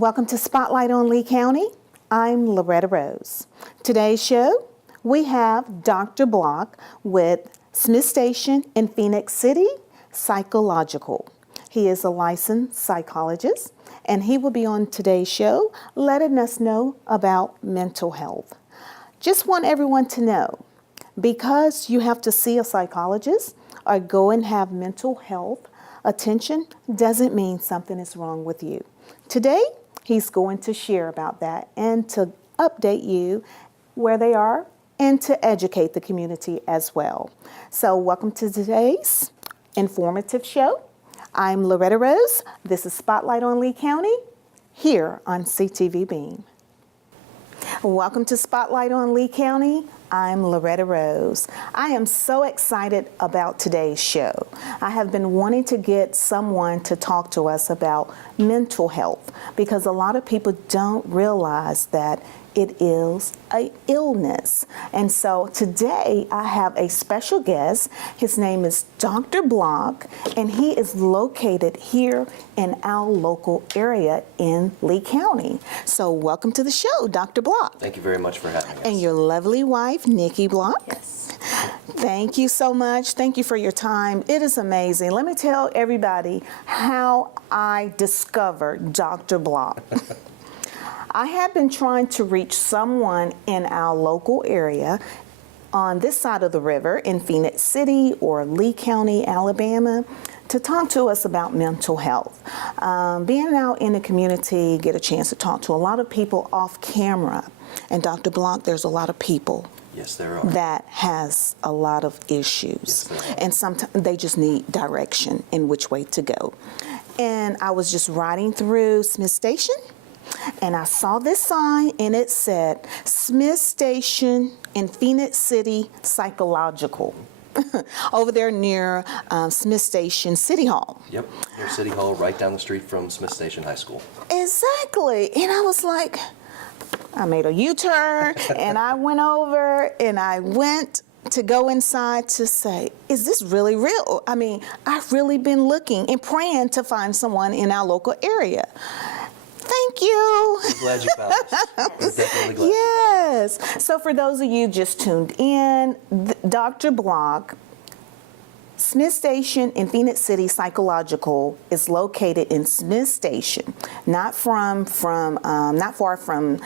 Welcome to Spotlight on Lee County. I'm Loretta Rose. Today's show, we have Dr. Block with Smith Station in Phenix City, Psychological. He is a licensed psychologist, and he will be on today's show letting us know about mental health. Just want everyone to know, because you have to see a psychologist or go and have mental health attention doesn't mean something is wrong with you. Today, he's going to share about that and to update you where they are and to educate the community as well. So welcome to today's informative show. I'm Loretta Rose. This is Spotlight on Lee County here on CTV Beam. Welcome to Spotlight on Lee County. I'm Loretta Rose. I am so excited about today's show. I have been wanting to get someone to talk to us about mental health because a lot of people don't realize that it is an illness. And so today I have a special guest. His name is Dr. Block, and he is located here in our local area in Lee County. So welcome to the show, Dr. Block. Thank you very much for having us. And your lovely wife, Nikki Block. Yes. Thank you so much. Thank you for your time. It is amazing. Let me tell everybody how I discovered Dr. Block. I have been trying to reach someone in our local area on this side of the river in Phenix City or Lee County, Alabama, to talk to us about mental health. Being out in the community, get a chance to talk to a lot of people off camera. And Dr. Block, there's a lot of people. Yes, there are. That has a lot of issues. Yes, there are. And sometimes they just need direction in which way to go. And I was just riding through Smith Station, and I saw this sign, and it said, Smith Station in Phenix City, Psychological. Over there near Smith Station City Hall. Yep, near City Hall, right down the street from Smith Station High School. Exactly. And I was like, I made a U-turn, and I went over, and I went to go inside to say, is this really real? I mean, I've really been looking and praying to find someone in our local area. Thank you. I'm glad you found us. We're definitely glad. Yes. So for those of you just tuned in, Dr. Block, Smith Station in Phenix City Psychological is located in Smith Station, not far from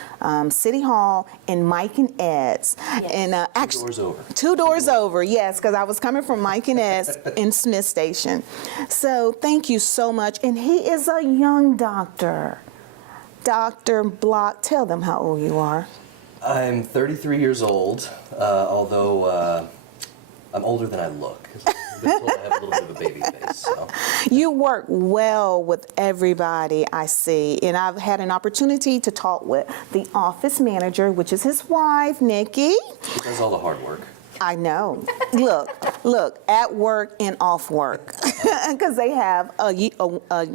City Hall and Mike and Ed's. Yes. And actually, 2 doors over. 2 doors over, yes, because I was coming from Mike and Ed's in Smith Station. So thank you so much. And he is a young doctor. Dr. Block, tell them how old you are. I'm 33 years old, although I'm older than I look. I've been told I have a little bit of a baby face. So. You work well with everybody, I see. And I've had an opportunity to talk with the office manager, which is his wife, Nikki. She does all the hard work. I know. Look, at work and off work. Because they have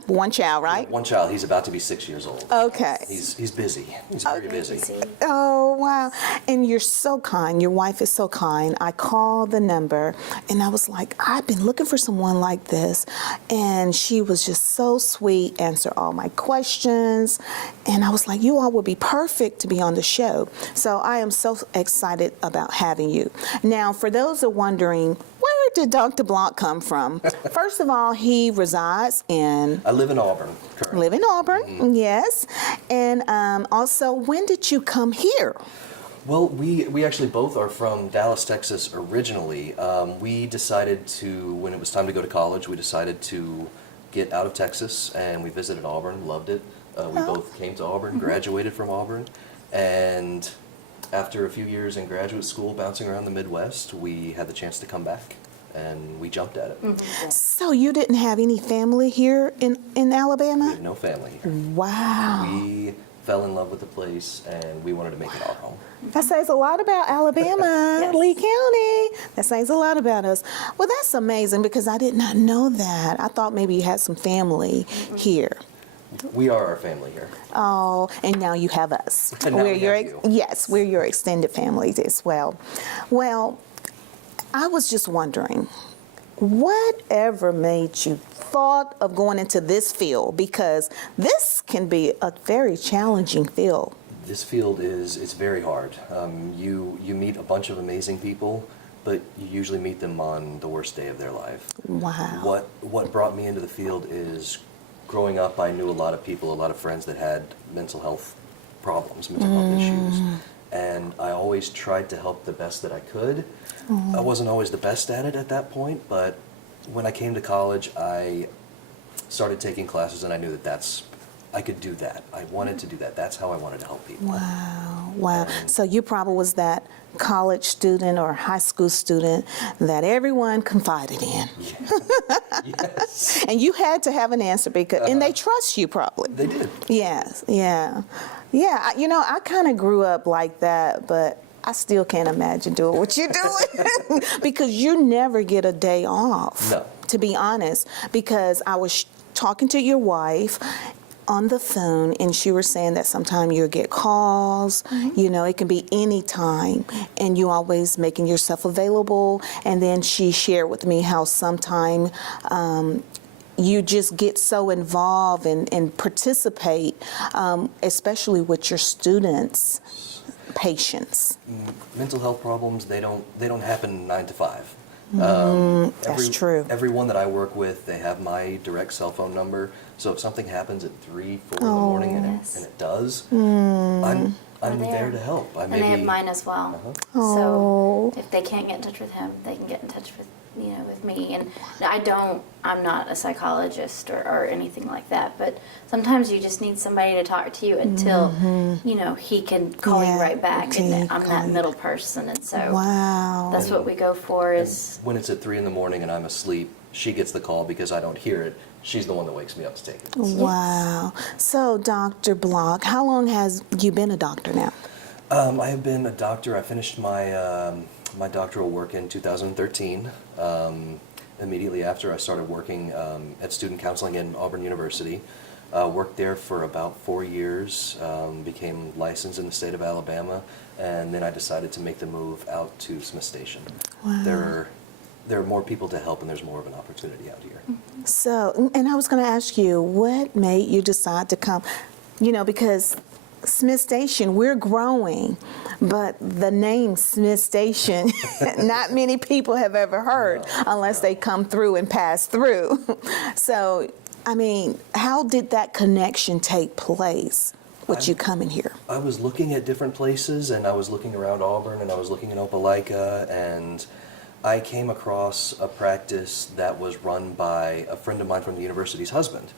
one child, right? One child, he's about to be 6 years old. Okay. He's busy. He's very busy. Oh, wow. And you're so kind. Your wife is so kind. I called the number, and I was like, I've been looking for someone like this. And she was just so sweet, answered all my questions. And I was like, you all would be perfect to be on the show. So I am so excited about having you. Now, for those who are wondering, where did Dr. Block come from? First of all, he resides in... I live in Auburn currently. Live in Auburn, yes. And also, when did you come here? Well, we actually both are from Dallas, Texas originally. We decided to, when it was time to go to college, we decided to get out of Texas, and we visited Auburn, loved it. We both came to Auburn, graduated from Auburn, and after a few years in graduate school bouncing around the Midwest, we had the chance to come back, and we jumped at it. Mm-hmm. So you didn't have any family here in Alabama? We had no family here. Wow. We fell in love with the place, and we wanted to make it our home. That says a lot about Alabama, Yes. Lee County. That says a lot about us. Well, that's amazing because I did not know that. I thought maybe you had some family here. We are our family here. Oh, and now you have us. And now we have you. Yes, we're your extended families as well. Well, I was just wondering, whatever made you thought of going into this field? Because this can be a very challenging field. This field it's very hard. You meet a bunch of amazing people, but you usually meet them on the worst day of their life. Wow. What brought me into the field is growing up, I knew a lot of people, a lot of friends that had mental health problems, mental health issues. And I always tried to help the best that I could. I wasn't always the best at it at that point, but when I came to college, I started taking classes and I knew that I could do that. I wanted to do that. That's how I wanted to help people. Wow, wow. And So you probably was that college student or high school student that everyone confided in. yes. And you had to have an answer because, and they trust you probably. They did. Yes, yeah. Yeah, I kind of grew up like that, but I still can't imagine doing what you're doing because you never get a day off, No. to be honest, because I was talking to your wife on the phone, and she was saying that sometimes you'll get calls, it can be any time, and you always making yourself available. And then she shared with me how sometimes you just get so involved and participate, especially with your students, patients. Mental health problems, they don't happen 9 to 5. That's true. Everyone that I work with, they have my direct cell phone number. So if something happens at 3, 4 in the morning, and it does, I'm there to help. And they have mine as well. So if they can't get in touch with him, they can get in touch with with me. And I'm not a psychologist or anything like that, but sometimes you just need somebody to talk to you until he can call you right back, and I'm that middle person. And so that's what we go for. Is when it's at 3 in the morning and I'm asleep, she gets the call because I don't hear it. She's the one that wakes me up to take it. Wow. So, Dr. Block, how long has you been a doctor now? I have been a doctor. I finished my doctoral work in 2013. Immediately after, I started working at student counseling in Auburn University. Worked there for about 4 years, became licensed in the state of Alabama, and then I decided to make the move out to Smith Station. Wow. There are more people to help, and there's more of an opportunity out here. So, and I was going to ask you, what made you decide to come? Because Smith Station, we're growing, but the name Smith Station, not many people have ever heard unless they come through and pass through. So, how did that connection take place with you coming here? I was looking at different places, and I was looking around Auburn, and I was looking in Opelika, and I came across a practice that was run by a friend of mine from the university's husband.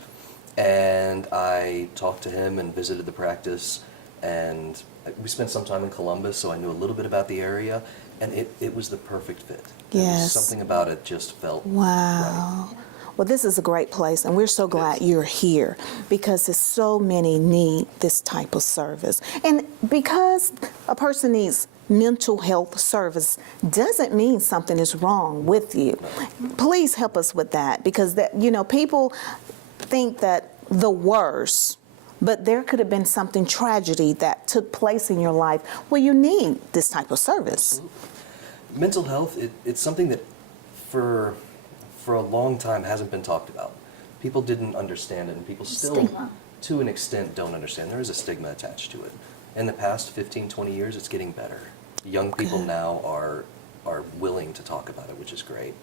And I talked to him and visited the practice, and we spent some time in Columbus, so I knew a little bit about the area, and it was the perfect fit. Yes. Something about it just felt wow. right. Well, this is a great place, and we're so glad you're here because there's so many need this type of service. And because a person needs mental health service doesn't mean something is wrong with you. Please help us with that, because people think that the worst, but there could have been something tragedy that took place in your life where you need this type of service. Absolutely. Mental health, it's something that for a long time hasn't been talked about. People didn't understand it, and people still, Stigma. to an extent, don't understand. There is a stigma attached to it. In the past 15, 20 years, it's getting better. Young people now are willing to talk about it, which is great.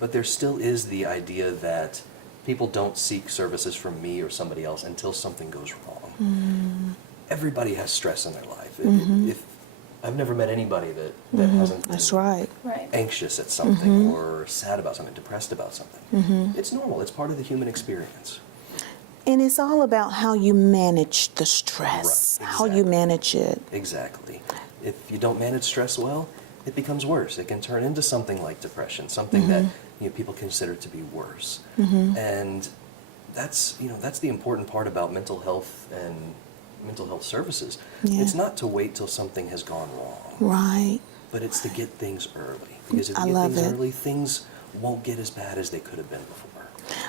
But there still is the idea that people don't seek services from me or somebody else until something goes wrong. Everybody has stress in their life. If I've never met anybody that hasn't been That's right. anxious at something or sad about something, depressed about something. It's normal. It's part of the human experience. And it's all about how you manage the stress, Right, how you manage it. Exactly. If you don't manage stress well, it becomes worse. It can turn into something like depression, something that people consider to be worse. And that's the important part about mental health and mental health services. Yeah. It's not to wait till something has gone wrong. Right. But it's to get things early. Because if I you get love things it. early, things won't get as bad as they could have been before.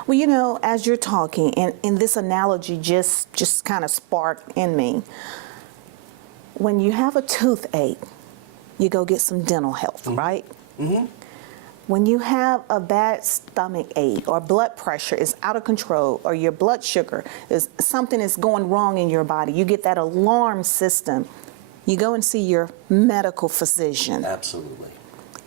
Well, as you're talking, and this analogy just kind of sparked in me. When you have a toothache, you go get some dental health, right? when you have a bad stomach ache or blood pressure is out of control or your blood sugar is something is going wrong in your body, you get that alarm system. You go and see your medical physician. Absolutely.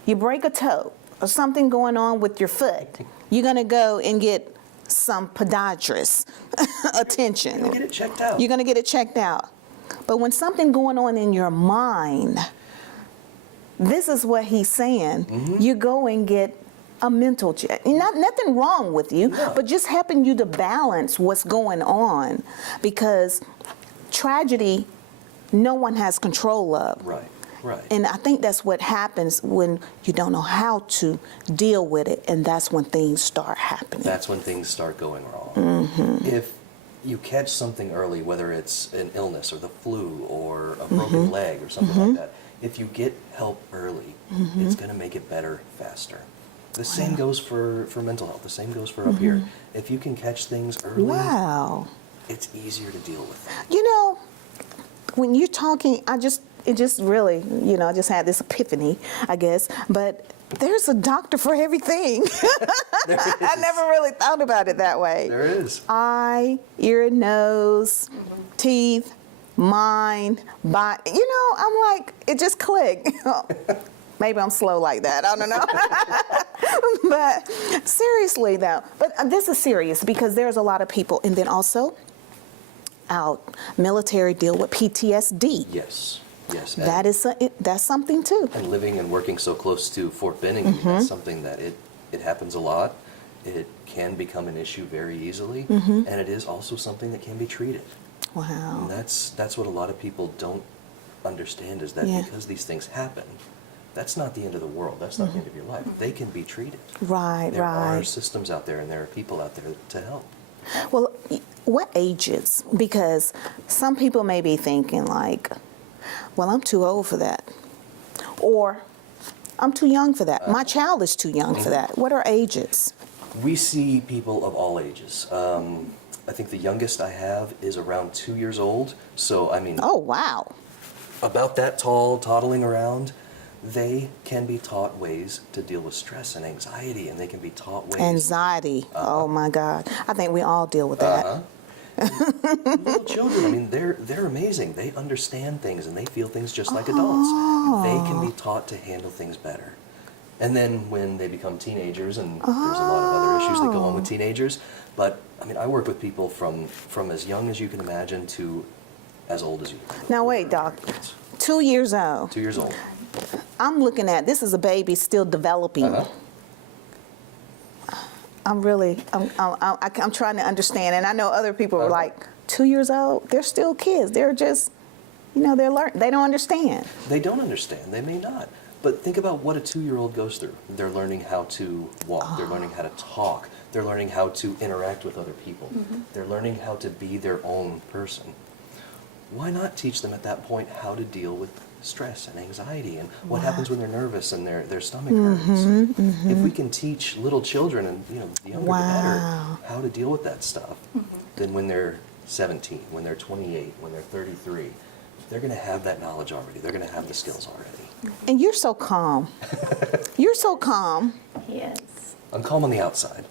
You break a toe or something going on with your foot, you're going to go and get some podiatrist attention. You'll get it checked out. You're going to get it checked out. But when something going on in your mind, this is what he's saying. You go and get a mental check. Nothing wrong with you, but just helping you to balance what's going on, because tragedy, no one has control of. Right. Right. And I think that's what happens when you don't know how to deal with it, and that's when things start happening. That's when things start going wrong. If you catch something early, whether it's an illness or the flu or a broken leg or something like that, if you get help early, it's going to make it better faster. The same goes for mental health. The same goes for up here. If you can catch things early, it's easier to deal with. You know, when you're talking, it just really, I just had this epiphany, I guess, but there's a doctor for everything. I never really thought about it that way. There is. Eye, ear, nose, teeth, mind, body. I'm like, it just clicked. Maybe I'm slow like that. I don't know. But seriously, though, but this is serious because there's a lot of people. And then also, our military deal with PTSD. Yes. Yes. That's something too. And living and working so close to Fort Benning, that's something that it happens a lot. It can become an issue very easily, and it is also something that can be treated. Wow. And that's what a lot of people don't understand, is that because these things happen, that's not the end of the world. That's not the end of your life. They can be treated. Right, there right. are systems out there, and there are people out there to help. Well, what ages? Because some people may be thinking like, well, I'm too old for that. Or I'm too young for that. My child is too young for that. What are ages? We see people of all ages. I think the youngest I have is around 2 years old. So, I mean... Oh, wow. About that tall, toddling around. They can be taught ways to deal with stress and anxiety, and they can be taught ways... Anxiety. Oh, my God. I think we all deal with that. Little children, I mean, they're amazing. They understand things and they feel things just like adults. They can be taught to handle things better. And then when they become teenagers, and there's a lot of other issues that go on with teenagers, but I mean, I work with people from as young as you can imagine to as old as you can imagine. Now wait, Doc. 2 years old. 2 years old. I'm looking at, this is a baby still developing. I'm trying to understand, and I know other people are like, 2 years old, they're still kids. They're just, they don't understand. They don't understand. They may not. But think about what a 2-year-old goes through. They're learning how to walk. They're learning how to talk. They're learning how to interact with other people. They're learning how to be their own person. Why not teach them at that point how to deal with stress and anxiety and what happens when they're nervous and their stomach hurts? If we can teach little children, and the younger the better, how to deal with that stuff, then when they're 17, when they're 28, when they're 33, they're going to have that knowledge already. They're going to have the skills already. And you're so calm. You're so calm. Yes. I'm calm on the outside.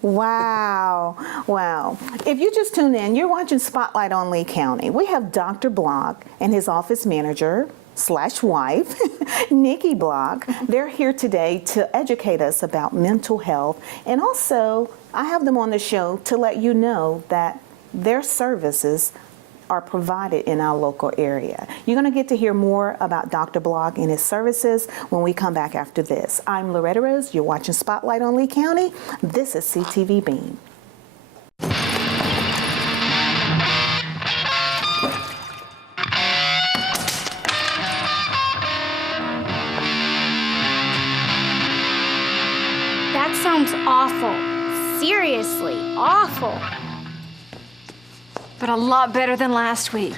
Wow. Wow. If you just tune in, you're watching Spotlight on Lee County. We have Dr. Block and his office manager / wife, Nikki Block. They're here today to educate us about mental health. And also, I have them on the show to let you know that their services are provided in our local area. You're going to get to hear more about Dr. Block and his services when we come back after this. I'm Loretta Rose. You're watching Spotlight on Lee County. This is CTV Beam. That sounds awful. Seriously, awful. But a lot better than last week.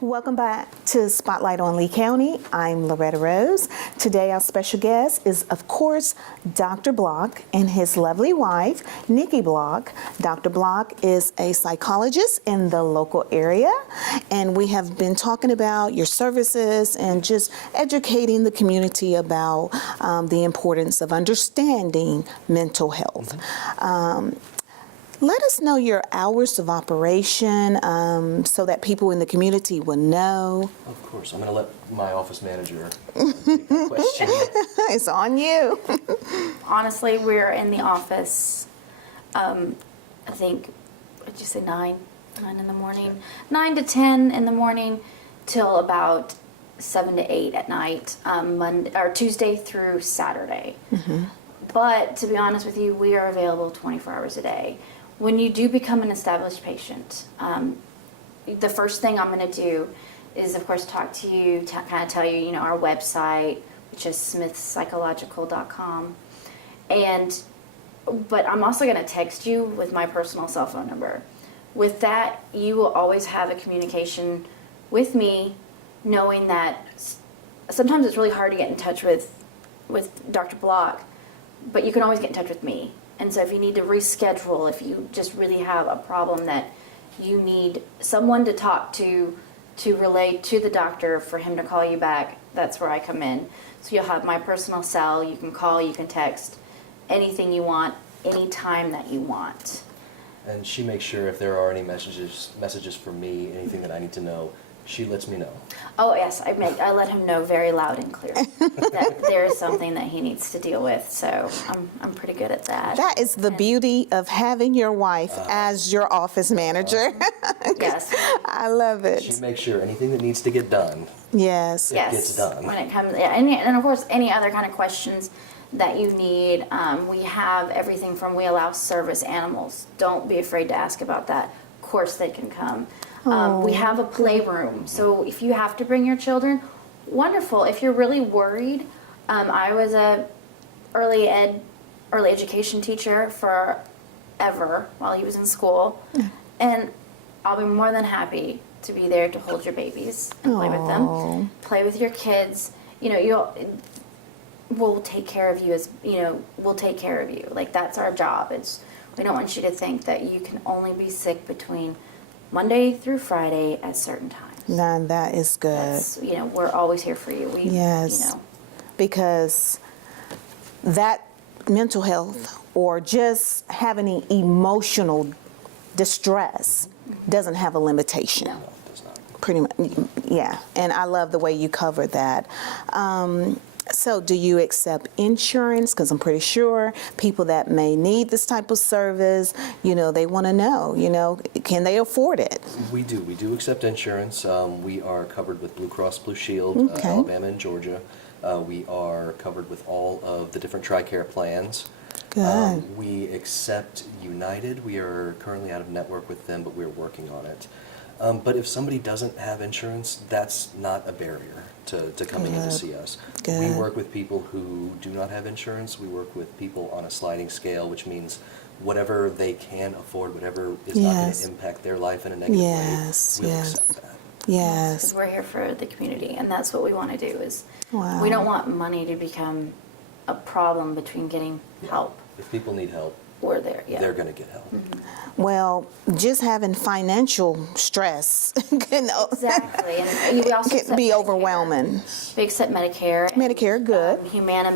Welcome Welcome back to Spotlight on Lee County. I'm Loretta Rose. Today our special guest is, of course, Dr. Block and his lovely wife, Nikki Block. Dr. Block is a psychologist in the local area, and we have been talking about your services and just educating the community about the importance of understanding mental health. Let us know your hours of operation so that people in the community will know. Of course. I'm going to let my office manager take the question. It's on you. Honestly, we're in the office, I think, what'd you say, 9 in the morning? 9 to 10 in the morning till about 7 to 8 at night, Monday, or Tuesday through Saturday. But to be honest with you, we are available 24 hours a day. When you do become an established patient, the first thing I'm going to do is, of course, talk to you, kind of tell you, our website, which is smithpsychological.com. But I'm also going to text you with my personal cell phone number. With that, you will always have a communication with me, knowing that sometimes it's really hard to get in touch with Dr. Block, but you can always get in touch with me. And so if you need to reschedule, if you just really have a problem that you need someone to talk to relay to the doctor for him to call you back, that's where I come in. So you'll have my personal cell, you can call, you can text, anything you want, anytime that you want. And she makes sure if there are any messages for me, anything that I need to know, she lets me know. Oh yes, I let him know very loud and clear that there is something that he needs to deal with. So I'm pretty good at that. That is the beauty of having your wife as your office manager. Yes. I love it. She makes sure anything that needs to get done, Yes. Yes. gets done. When it comes, yeah, and of course any other kind of questions that you need, we have everything from we allow service animals. Don't be afraid to ask about that. Of course they can come. We have a playroom, so if you have to bring your children, wonderful. If you're really worried, I was a early education teacher forever while he was in school, and I'll be more than happy to be there to hold your babies and play with them, play with your kids. We'll take care of you we'll take care of you. Like, that's our job. We don't want you to think that you can only be sick between Monday through Friday at certain times. Now that is good. We're always here for you. Yes. Because that mental health or just having emotional distress doesn't have a limitation. No. No, it does not. Pretty much, yeah. And I love the way you covered that. So do you accept insurance? Because I'm pretty sure people that may need this type of service, they want to know, can they afford it? We do. We do accept insurance. We are covered with Blue Cross Blue Shield, Okay. Alabama and Georgia. We are covered with all of the different TRICARE plans. Good. We accept United. We are currently out of network with them, but we're working on it. But if somebody doesn't have insurance, that's not a barrier to coming in to see us. Good. We work with people who do not have insurance. We work with people on a sliding scale, which means whatever they can afford, whatever is not going Yes. to impact their life in a negative Yes, way, we'll yes. accept that. Yes. Because we're here for the community, and that's what we want to do. Wow. We don't want money to become a problem between getting help. If people need help, We're there. Yeah. they're going to get help. Well, just having financial stress can Exactly, and we also can accept be Medicare. overwhelming. We accept Medicare. Medicare, good. Humana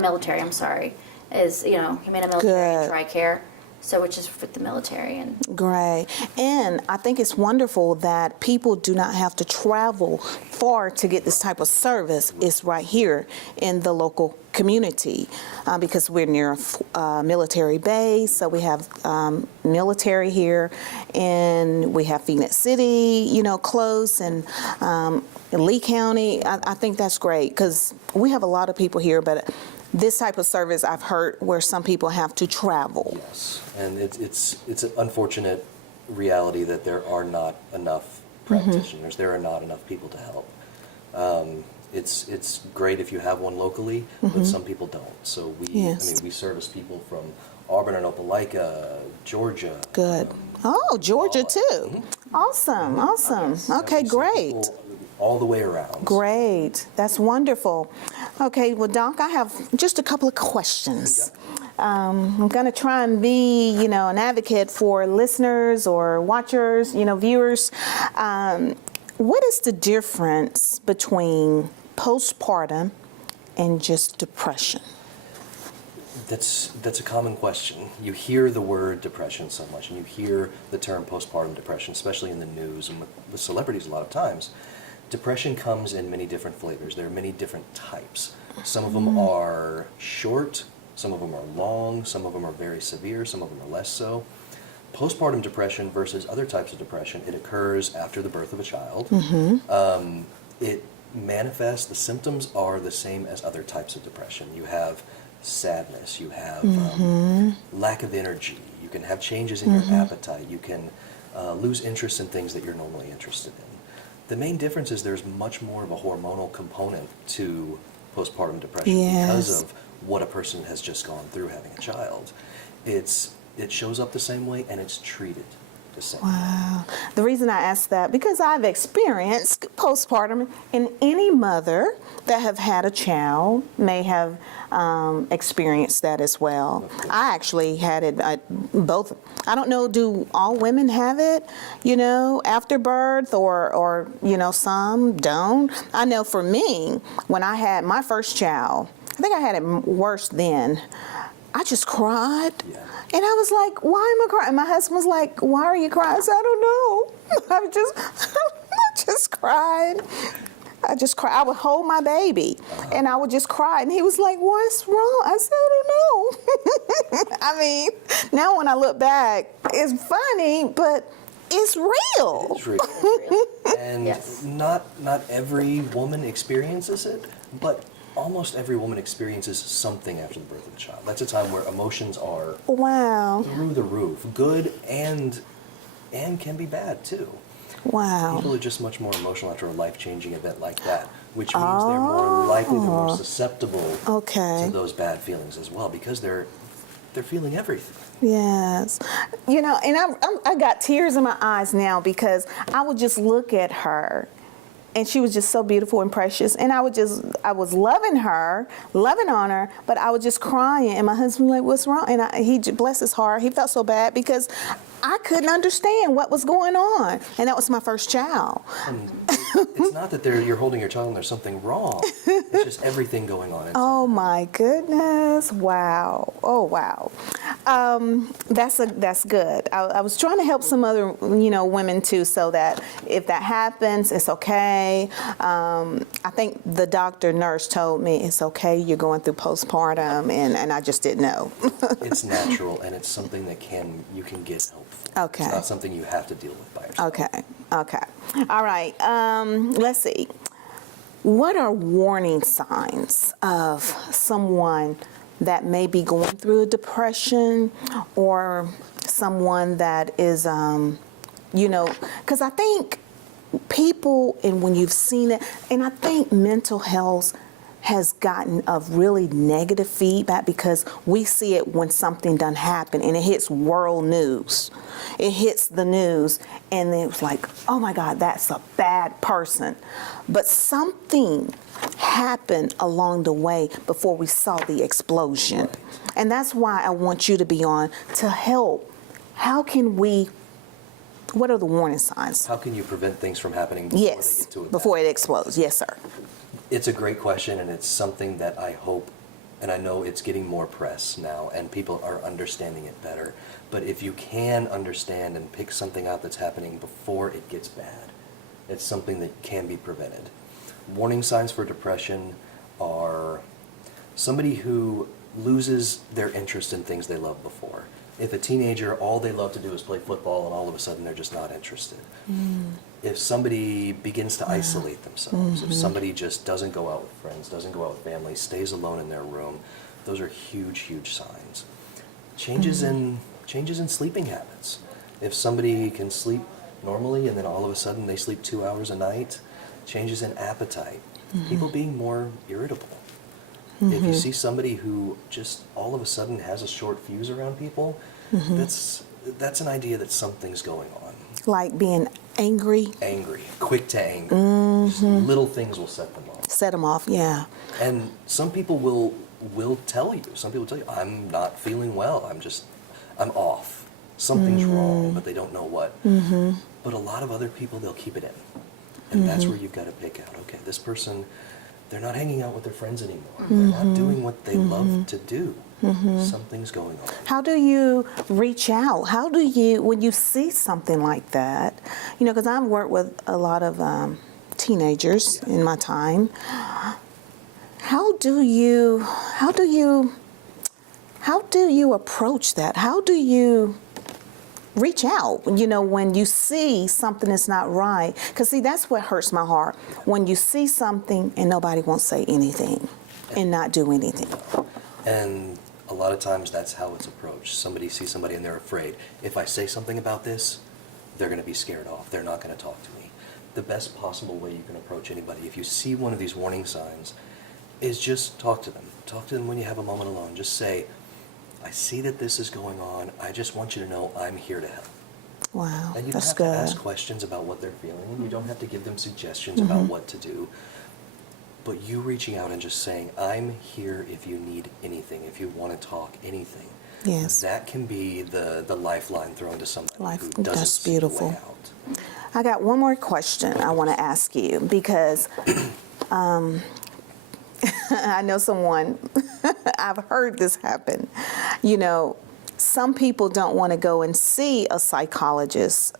Military. I'm sorry, is Humana Military Good. and TRICARE, so which is for the military and. Great. And I think it's wonderful that people do not have to travel far to get this type of service. It's right here in the local community because we're near a military base. So we have military here, and we have Phenix City, close, and Lee County. I think that's great because we have a lot of people here, but this type of service I've heard where some people have to travel. Yes, and it's an unfortunate reality that there are not enough practitioners. There are not enough people to help. It's great if you have one locally, but some people don't. So Yes. we service people from Auburn and Opelika, Georgia. Good. Oh, Georgia too. Awesome, awesome. Okay, We see great. people all the way around. Great. That's wonderful. Okay, well, Doc, I have just a couple of questions. I'm going to try and be, an advocate for listeners or watchers, viewers. What is the difference between postpartum and just depression? That's a common question. You hear the word depression so much, and you hear the term postpartum depression, especially in the news and with celebrities a lot of times. Depression comes in many different flavors. There are many different types. Some of them are short, some of them are long, some of them are very severe, some of them are less so. Postpartum depression versus other types of depression, it occurs after the birth of a child. It manifests, the symptoms are the same as other types of depression. You have sadness, you have lack of energy, you can have changes in your appetite, you can lose interest in things that you're normally interested in. The main difference is there's much more of a hormonal component to postpartum depression because of what a person has just gone through having a child. It shows up the same way and it's treated the same way. Wow. The reason I ask that, because I've experienced postpartum, and any mother that have had a child may have experienced that as well. I actually had it both. I don't know, do all women have it, after birth or some don't? I know for me, when I had my first child, I think I had it worse then. I just cried. Yeah. And I was like, why am I crying? My husband was like, why are you crying? I said, I don't know. I just cried. I just cried. I would hold my baby and I would just cry. And he was like, what's wrong? I said, I don't know. I mean, now when I look back, it's funny, but it's real. It's real. And Yes. not every woman experiences it, but almost every woman experiences something after the birth of a child. That's a time where emotions are Wow. through the roof, good and can be bad too. Wow. People are just much more emotional after a life-changing event like that, which means they're more likely, they're more susceptible Okay. to those bad feelings as well because they're feeling everything. Yes. And I got tears in my eyes now because I would just look at her and she was just so beautiful and precious. And I was loving her, loving on her, but I was just crying. And my husband was like, what's wrong? And he, bless his heart, he felt so bad because I couldn't understand what was going on. And that was my first child. It's not that you're holding your child and there's something wrong. It's just everything going on inside. Oh my goodness! Wow! Oh wow! That's good. I was trying to help some other women too, so that if that happens, it's okay. I think the nurse told me it's okay. You're going through postpartum, and I just didn't know. It's natural and it's something that you can get help for. Okay. It's not something you have to deal with by yourself. Okay. All right. Let's see. What are warning signs of someone that may be going through a depression or someone that is, because I think people, and when you've seen it, and I think mental health has gotten a really negative feedback because we see it when something done happen and it hits world news. It hits the news and it's like, oh my God, that's a bad person. But something happened along the way before we saw the explosion. Right. And that's why I want you to be on to help. What are the warning signs? How can you prevent things from happening before they Yes, get to it? before it explodes. Yes, sir. It's a great question, and it's something that I hope, and I know it's getting more press now, and people are understanding it better. But if you can understand and pick something out that's happening before it gets bad, it's something that can be prevented. Warning signs for depression are somebody who loses their interest in things they loved before. If a teenager, all they love to do is play football, and all of a sudden they're just not interested. If somebody begins to isolate themselves, if somebody just doesn't go out with friends, doesn't go out with family, stays alone in their room, those are huge, huge signs. Changes in sleeping habits. If somebody can sleep normally and then all of a sudden they sleep 2 hours a night, changes in appetite, people being more irritable. If you see somebody who just all of a sudden has a short fuse around people, that's that's an idea that something's going on. Like being angry, Angry, quick to anger. Just little things will set them off. set them off, yeah. And some people will tell you. Some people tell you, I'm not feeling well. I'm off. Something's wrong, but they don't know what. But a lot of other people, they'll keep it in. And that's where you've got to pick out, okay, this person, they're not hanging out with their friends anymore. They're not doing what they love to do. Something's going on. How do you reach out? How do you, when you see something like that, you know, because I've worked with a lot of teenagers in my time. How do you approach that? How do you reach out, you know, when you see something that's not right? Because, see, that's what hurts my heart. When you see something and nobody won't say anything and not do anything. And a lot of times that's how it's approached. Somebody sees somebody and they're afraid. If I say something about this, they're going to be scared off. They're not going to talk to me. The best possible way you can approach anybody, if you see one of these warning signs, is just talk to them. Talk to them when you have a moment alone. Just say, I see that this is going on. I just want you to know I'm here to help. Wow, And you don't that's have good. to ask questions about what they're feeling, and you don't have to give them suggestions about what to do. But you reaching out and just saying, I'm here if you need anything, if you want to talk anything. Yes. That can be the lifeline thrown to somebody who doesn't That's see a way beautiful. out. I got one more question I want to ask you, because I know someone, I've heard this happen. You know, some people don't want to go and see a psychologist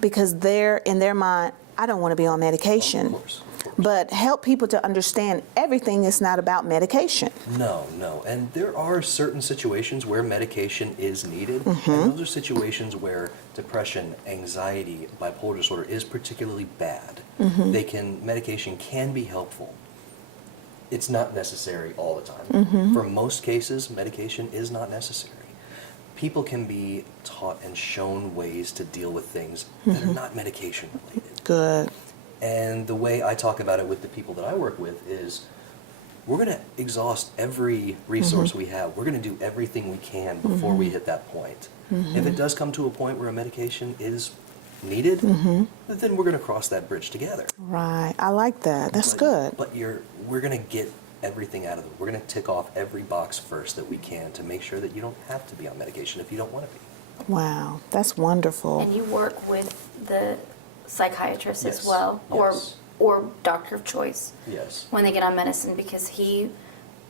because they're, in their mind, I don't want to be on medication. Of course. But help people to understand everything is not about medication. No. And there are certain situations where medication is needed. And those are situations where depression, anxiety, bipolar disorder is particularly bad. Medication can be helpful. It's not necessary all the time. For most cases, medication is not necessary. People can be taught and shown ways to deal with things that are not medication related. Good. And the way I talk about it with the people that I work with is, we're going to exhaust every resource we have. We're going to do everything we can before we hit that point. If it does come to a point where a medication is needed, then we're going to cross that bridge together. Right. I like that. That's good. But we're going to get everything out of it. We're going to tick off every box first that we can to make sure that you don't have to be on medication if you don't want to be. Wow. That's wonderful. And you work with the psychiatrist as Yes, well, yes. or doctor of choice Yes. when they get on medicine, because he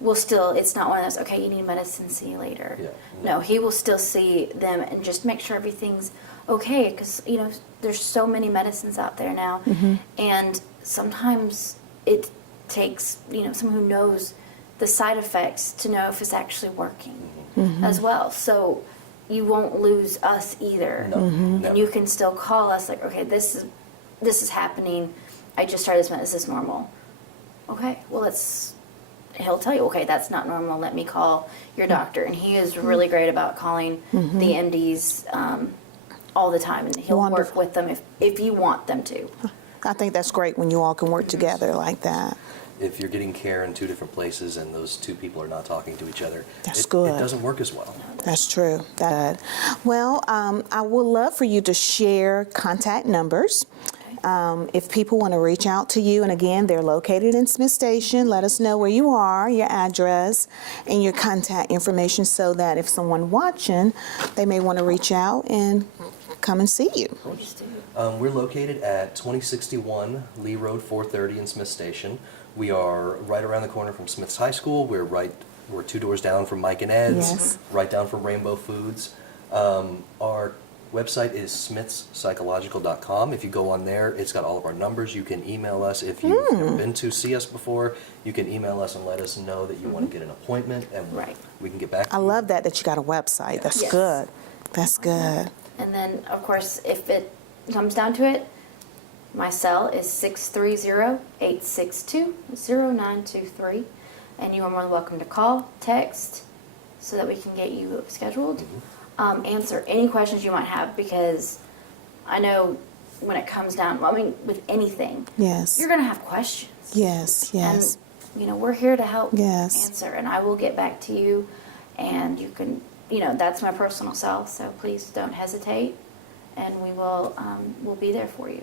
will still, it's not one of those, okay, you need medicine, see you later. Yeah. No, he will still see them and just make sure everything's okay, because, you know, there's so many medicines out there now, and sometimes it takes, you know, someone who knows the side effects to know if it's actually working as well. So you won't lose us either. No, And never. you can still call us like, okay, this is happening. I just started this. Is this normal? Okay, well, he'll tell you, okay, that's not normal. Let me call your doctor. And he is really great about calling the MDs all the time, and he'll work Wonderful. with them if you want them to. I think that's great when you all can work together like that. If you're getting care in two different places and those two people are not talking to each other, That's it good. doesn't work as well. That's true. Well, I would love for you to share contact numbers. If people want to reach out to you, and again, they're located in Smith Station, let us know where you are, your address, and your contact information, so that if someone watching, they may want to reach out and come and see you. Please do. We're located at 2061 Lee Road 430 in Smith Station. We are right around the corner from Smith's High School. We're 2 doors down from Mike and Ed's, Yes. right down from Rainbow Foods. Our website is smithspsychological.com. If you go on there, it's got all of our numbers. You can email us. If you've never been to see us before, you can email us and let us know that you want to get an appointment, and Right. we can get back to I you. love that you got a website. That's Yes. good. That's good. And then, of course, if it comes down to it, my cell is 630-862-0923. And you are more than welcome to call, text, so that we can get you scheduled. Answer any questions you might have, because I know when it comes down, I mean, with anything, Yes. you're going to have questions. Yes. Yes. And, you know, we're here to help Yes. answer. And I will get back to you, and you can that's my personal cell, so please don't hesitate, and we'll be there for you.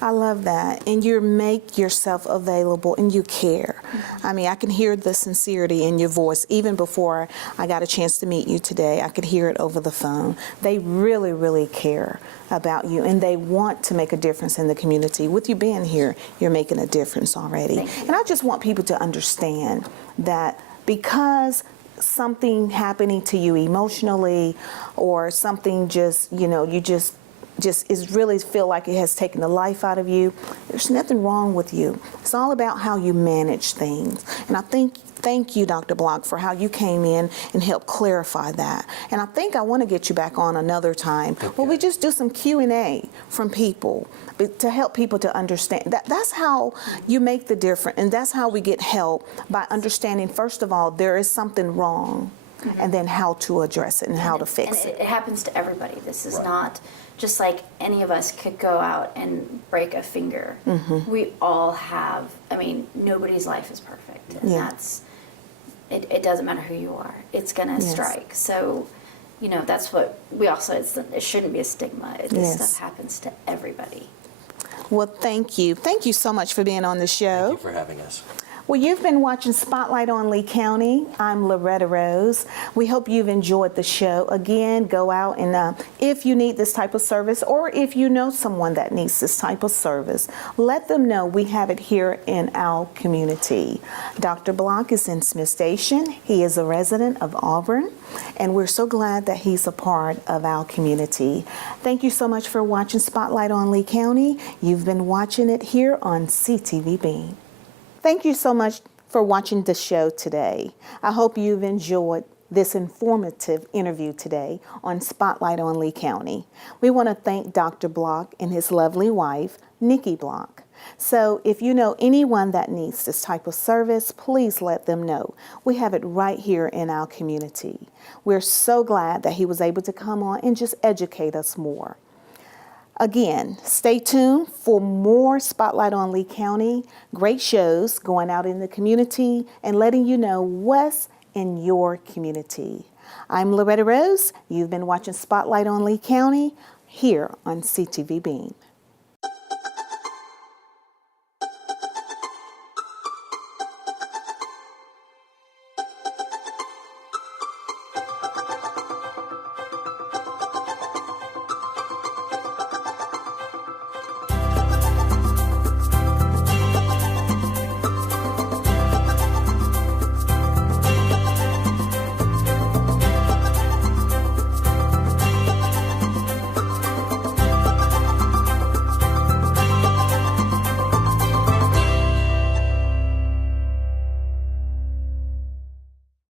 I love that. And you make yourself available and you care. I mean, I can hear the sincerity in your voice. Even before I got a chance to meet you today, I could hear it over the phone. They really, really care about you, and they want to make a difference in the community. With you being here, you're making a difference already. Thank you. And I just want people to understand that because something happening to you emotionally, or something just, you just is really feel like it has taken the life out of you, there's nothing wrong with you. It's all about how you manage things. And I thank you, Dr. Block, for how you came in and helped clarify that. And I think I want to get you back on another time where we just do some Q&A from people to help people to understand. That's how you make the difference, and that's how we get help, by understanding, first of all, there is something wrong, and then how to address it and how to fix it. It happens to everybody. This is Right. not just like any of us could go out and break a finger. We all have, nobody's life is perfect. And Yeah. it doesn't matter who you are. It's going to Yes. strike. So, that's what we also, it shouldn't be a stigma. This Yes. stuff happens to everybody. Well, thank you. Thank you so much for being on the show. Thank you for having us. Well, you've been watching Spotlight on Lee County. I'm Loretta Rose. We hope you've enjoyed the show. Again, go out and if you need this type of service, or if you know someone that needs this type of service, let them know we have it here in our community. Dr. Block is in Smith Station. He is a resident of Auburn, and we're so glad that he's a part of our community. Thank you so much for watching Spotlight on Lee County. You've been watching it here on CTV Bean. Thank you so much for watching the show today. I hope you've enjoyed this informative interview today on Spotlight on Lee County. We want to thank Dr. Block and his lovely wife, Nikki Block. So if you know anyone that needs this type of service, please let them know. We have it right here in our community. We're so glad that he was able to come on and just educate us more. Again, stay tuned for more Spotlight on Lee County, great shows going out in the community and letting you know what's in your community. I'm Loretta Rose. You've been watching Spotlight on Lee County here on CTV Bean.